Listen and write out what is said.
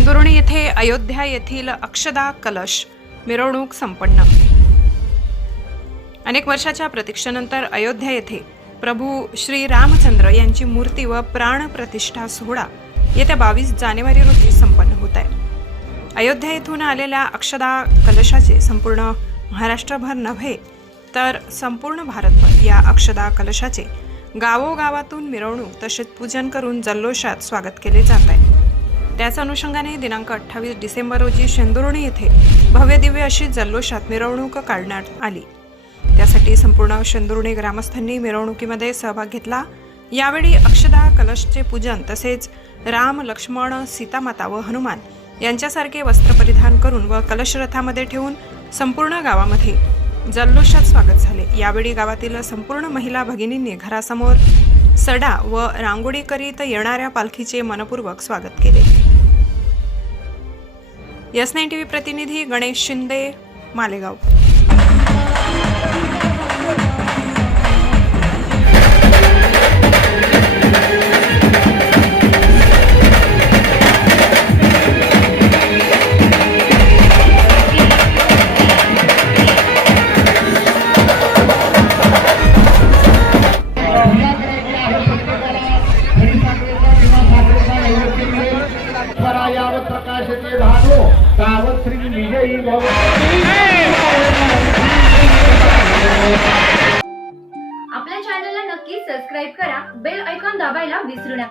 शेंदुर्णी येथे अयोध्या येथील अक्षदा कलश मिरवणूक संपन्न. अनेक वर्षाच्या प्रतीक्षेनंतर अयोध्या येथे प्रभू श्री रामचंद्र यांची मूर्ती व प्राण प्रतिष्ठा सोहळा येत्या बावीस जानेवारी रोजी संपन्न होत आहे. अयोध्या येथून आलेल्या अक्षदा कलशाचे संपूर्ण महाराष्ट्रभर नव्हे तर संपूर्ण भारतभर या अक्षदा कलशाचे गावोगावातून मिरवणूक तसेच पूजन करून जल्लोषात स्वागत केले जात आहे. त्याच अनुषंगाने दिनांक अठ्ठावीस डिसेंबर रोजी शेंदुर्णी येथे भव्य दिव्य अशी जल्लोषात मिरवणूक काढण्यात आली. त्यासाठी संपूर्ण शेंदुर्णी ग्रामस्थांनी मिरवणुकीमध्ये सहभाग घेतला. यावेळी अक्षदा कलशचे पूजन तसेच राम लक्ष्मण सीतामाता व हनुमान यांच्यासारखे वस्त्र परिधान करून व कलशरथामध्ये ठेवून संपूर्ण गावामध्ये जल्लोषात स्वागत झाले. यावेळी गावातील संपूर्ण महिला भगिनींनी घरासमोर सडा व रांगोळी करीत येणाऱ्या पालखीचे मनपूर्वक स्वागत केले. यस नाईन टीव्ही प्रतिनिधी गणेश शिंदे मालेगाव. परंपरा यावत प्रकाशते भानो तावत श्री विजयी भव. आपल्या चॅनलला नक्की सबस्क्राईब करा. बेल ऐकॉन दाबायला विसरू नका.